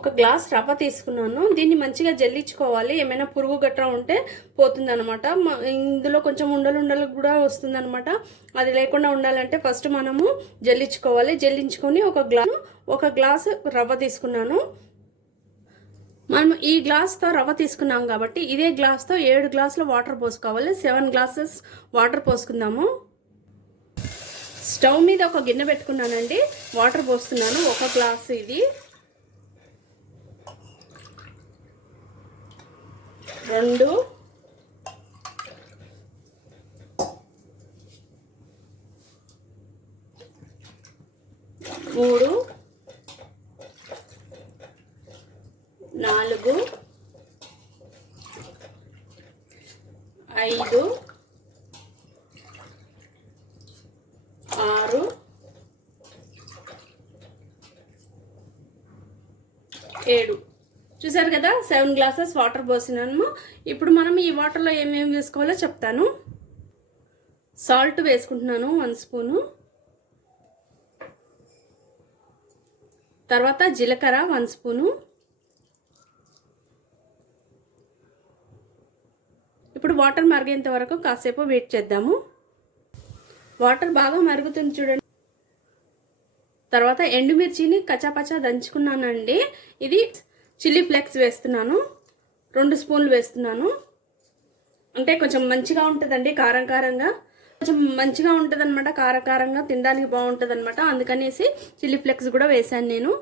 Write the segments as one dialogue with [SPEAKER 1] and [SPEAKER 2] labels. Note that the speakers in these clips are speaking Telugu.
[SPEAKER 1] ఒక గ్లాస్ రవ్వ తీసుకున్నాను. దీన్ని మంచిగా జల్లించుకోవాలి. ఏమైనా పురుగు గట్రా ఉంటే పోతుందనమాట ఇందులో కొంచెం ఉండలు ఉండలు కూడా వస్తుందనమాట అది లేకుండా ఉండాలంటే ఫస్ట్ మనము జల్లించుకోవాలి. జల్లించుకొని ఒక గ్లాస్ ఒక గ్లాస్ రవ్వ తీసుకున్నాను. మనం ఈ గ్లాస్తో రవ్వ తీసుకున్నాం కాబట్టి ఇదే గ్లాస్తో ఏడు గ్లాసులు వాటర్ పోసుకోవాలి. సెవెన్ గ్లాసెస్ వాటర్ పోసుకుందాము. స్టవ్ మీద ఒక గిన్నె పెట్టుకున్నానండి. వాటర్ పోస్తున్నాను. ఒక గ్లాస్ ఇది. రెండు. మూడు. నాలుగు. ఐదు. ఆరు. ఏడు. చూసారు కదా? సెవెన్ గ్లాసెస్ వాటర్ పోసినాము. ఇప్పుడు మనం ఈ వాటర్లో ఏమేమి వేసుకోవాలో చెప్తాను. సాల్ట్ వేసుకుంటున్నాను వన్ స్పూను తర్వాత జీలకర్ర వన్ స్పూను ఇప్పుడు వాటర్ మరిగేంత వరకు కాసేపు వెయిట్ చేద్దాము. వాటర్ బాగా మరుగుతుంది చూడండి. తర్వాత ఎండుమిర్చిని కచాపచా దంచుకున్నానండి. ఇది చిల్లీ ఫ్లేక్స్ వేస్తున్నాను. రెండు స్పూన్లు వేస్తున్నాను. అంటే కొంచెం మంచిగా ఉంటుందండి కారం కారంగా. కొంచెం మంచిగా ఉంటుంది అనమాట కారకారంగా తినడానికి బాగుంటుంది అనమాట అందుకనేసి చిల్లీ ఫ్లెక్స్ కూడా వేశాను నేను.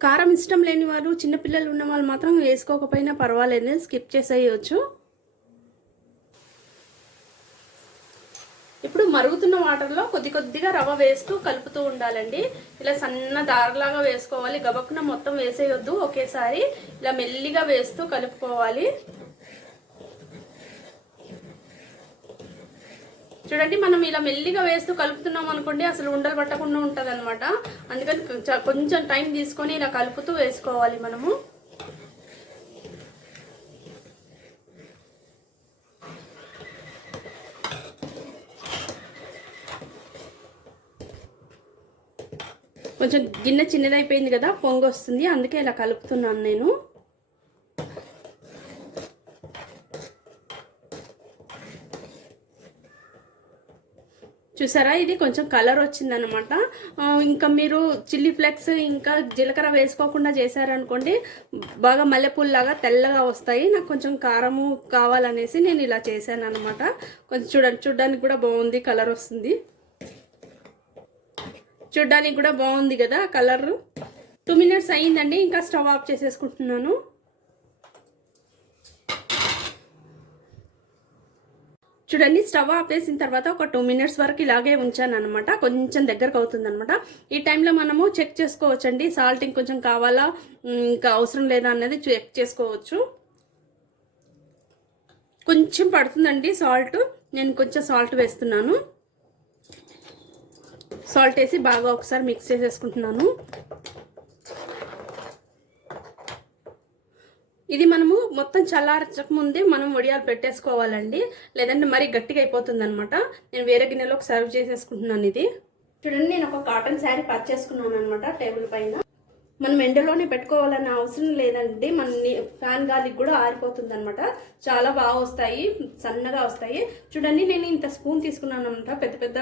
[SPEAKER 1] కారం ఇష్టం లేని వారు చిన్నపిల్లలు ఉన్న వాళ్ళు మాత్రం వేసుకోకపోయినా పర్వాలేదు స్కిప్ చేసేయచ్చు. ఇప్పుడు మరుగుతున్న వాటర్లో కొద్ది కొద్దిగా రవ్వ వేస్తూ కలుపుతూ ఉండాలండి. ఇలా సన్న దారలాగా వేసుకోవాలి. గబక్కున మొత్తం వేసేయొద్దు. ఒకేసారి ఇలా మెల్లిగా వేస్తూ కలుపుకోవాలి. చూడండి మనం ఇలా మెల్లిగా వేస్తూ కలుపుతున్నాం అనుకోండి అసలు ఉండలు పట్టకుండా ఉంటుంది అనమాట అందుకని కొంచెం- కొంచెం టైం తీసుకొని ఇలా కలుపుతూ వేసుకోవాలి మనము. కొంచెం గిన్నె చిన్నదైపోయింది కదా పొంగు వస్తుంది అందుకే ఇలా కలుపుతున్నాను నేను. చూసారా? ఇది కొంచెం కలర్ వచ్చిందనమాట. ఇంకా మీరు చిల్లీ ఫ్లెక్స్ ఇంకా జీలకర్ర వేసుకోకుండా చేశారనుకోండి బాగా మల్లెపూలలాగా తెల్లగా వస్తాయి. నాకు కొంచెం కారము కావాలనేసి నేను ఇలా చేశాను అనమాట కొంచెం చూడండి చూడడానికి కూడా బాగుంది కలర్ వస్తుంది. చూడ్డానికి కూడా బాగుంది కదా కలర్. టూ మినిట్స్ అయ్యిందండి ఇంకా స్టవ్ ఆఫ్ చేసేసుకుంటున్నాను. చూడండి స్టవ్ ఆఫ్ చేసిన తర్వాత ఒక టూ మినిట్స్ వరకు ఇలాగే ఉంచాను అనమాట కొంచెం దగ్గరకు అవుతుంది అనమాట ఈ టైంలో మనము చెక్ చేసుకోవచ్చండి. సాల్ట్ ఇంకొంచెం కావాలా? ఇంకా అవసరం లేదా అన్నది చెక్ చేసుకోవచ్చు. కొంచెం పడుతుందండి సాల్ట్ నేను కొంచెం సాల్ట్ వేస్తున్నాను. సాల్ట్ వేసి బాగా ఒకసారి మిక్స్ చేసేసుకుంటున్నాను. ఇది మనము మొత్తం చల్లార్చక ముందే మనం వడియాలు పెట్టేసుకోవాలండి. లేదంటే మరీ గట్టిగా అయిపోతుంది అనమాట నేను వేరే గిన్నెలో సర్వ్ చేసేసుకుంటున్నాను ఇది. చూడండి నేను ఒక కాటన్ శారీ పర్చేసుకున్నాను అనమాట టేబుల్ పైన. మనం ఎండలోనే పెట్టుకోవాలన్న అవసరం లేదండి. మన ఫ్యాన్ గాలికి కూడా ఆరిపోతుంది అనమాట చాలా బాగా వస్తాయి సన్నగా వస్తాయి. చూడండి నేను ఇంత స్పూన్ తీసుకున్నాను అనమాట పెద్ద పెద్ద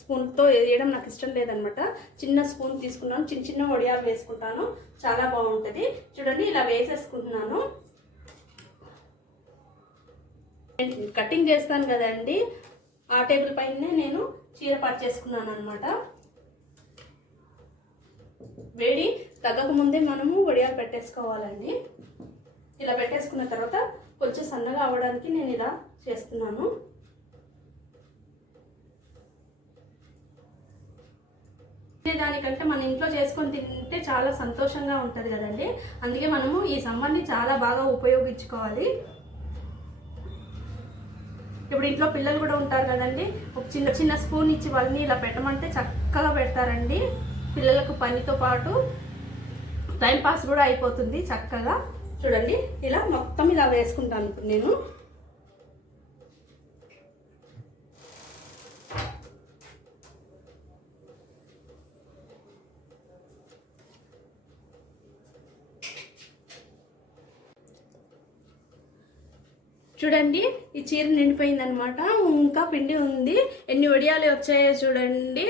[SPEAKER 1] స్పూన్తో వేయడం నాకు ఇష్టం లేదనమాట చిన్న స్పూన్ తీసుకున్నాను. చిన్న చిన్న వడియాలు వేసుకుంటాను. చాలా బాగుంటుంది. చూడండి ఇలా వేసేసుకుంటున్నాను. కటింగ్ చేస్తాను కదండి. ఆ టేబుల్ పైనే నేను చీర పర్చేసుకున్నాను అనమాట వేడి తగ్గక ముందే మనము వడియాలు పెట్టేసుకోవాలండి. ఇలా పెట్టేసుకున్న తర్వాత కొంచెం సన్నగా అవ్వడానికి నేను ఇలా చేస్తున్నాను. దానికంటే మన ఇంట్లో చేసుకొని తింటే చాలా సంతోషంగా ఉంటుంది కదండి. అందుకే మనము ఈ సమ్మర్ని చాలా బాగా ఉపయోగించుకోవాలి. ఇప్పుడు ఇంట్లో పిల్లలు కూడా ఉంటారు కదండి. ఒక చిన్న చిన్న స్పూన్ ఇచ్చి వాళ్ళని ఇలా పెట్టమంటే చక్కగా పెడతారండి. పిల్లలకు పనితో పాటు టైం పాస్ కూడా అయిపోతుంది చక్కగా. చూడండి ఇలా మొత్తం ఇలా వేసుకుంటాను నేను. చూడండి ఈ చీర నిండిపోయిందనమాట. ఇంకా పిండి ఉంది. ఎన్ని వడియాలు వచ్చాయో చూడండి.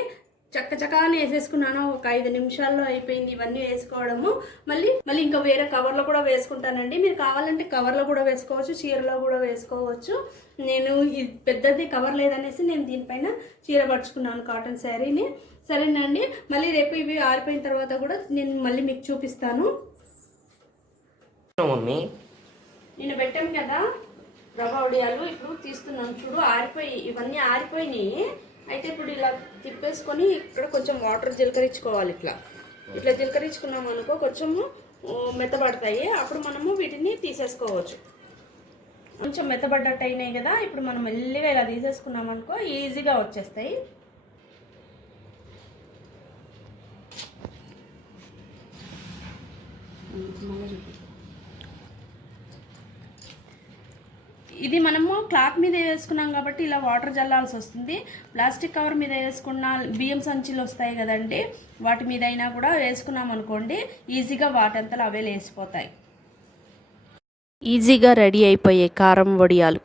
[SPEAKER 1] చక్క చక్కగానే వేసేసుకున్నాను. ఒక ఐదు నిమిషాల్లో అయిపోయింది ఇవన్నీ వేసుకోవడము. మళ్ళీ మళ్ళీ ఇంకా వేరే కవర్లో కూడా వేసుకుంటానండి. మీరు కావాలంటే కవర్లో కూడా వేసుకోవచ్చు చీరలో కూడా వేసుకోవచ్చు. నేను ఈ పెద్దది కవర్ లేదనేసి నేను దీనిపైన చీర పరుచుకున్నాను కాటన్ శారీని. సరేనండి మళ్ళీ రేపు ఇవి ఆరిపోయిన తర్వాత కూడా నేను మళ్ళీ మీకు చూపిస్తాను.
[SPEAKER 2] మమ్మీ.
[SPEAKER 1] నేను పెట్టాం కదా రవ్వ వడియాలు. ఇప్పుడు తీస్తున్నాను. చూడు ఆరిపోయి ఇవన్నీ ఆరిపోయినాయి. అయితే ఇప్పుడు ఇలా తిప్పేసుకొని ఇక్కడ కొంచెం వాటర్ జీలకరించుకోవాలి ఇట్లా. ఇట్లా జీలకరించుకున్నాం అనుకో కొంచెము మెత్తబడతాయి. అప్పుడు మనము వీటిని తీసేసుకోవచ్చు. కొంచెం మెత్తబడ్డట్టు అయినాయి కదా ఇప్పుడు మనం మెల్లిగా ఇలా తీసేసుకున్నాం అనుకో ఈజీగా వచ్చేస్తాయి. మళ్ళీ ఇది మనము క్లాత్ మీద వేసుకున్నాం కాబట్టి ఇలా వాటర్ జల్లాల్సి వస్తుంది. ప్లాస్టిక్ కవర్ మీద వేసుకున్న బియ్యం సంచులు వస్తాయి కదండి. వాటి మీద అయినా కూడా వేసుకున్నాం అనుకోండి ఈజీగా వాటంతలో అవే లేసిపోతాయి
[SPEAKER 3] ఈజీగా రెడీ అయిపోయే కారం వడియాలు.